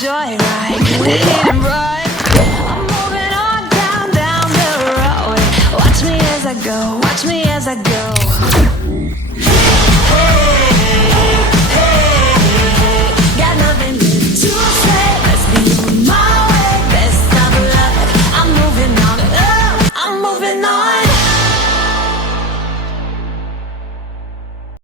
joyride, hit and run. I'm moving on down the road. Watch me as I go, watch me as I go. Hey.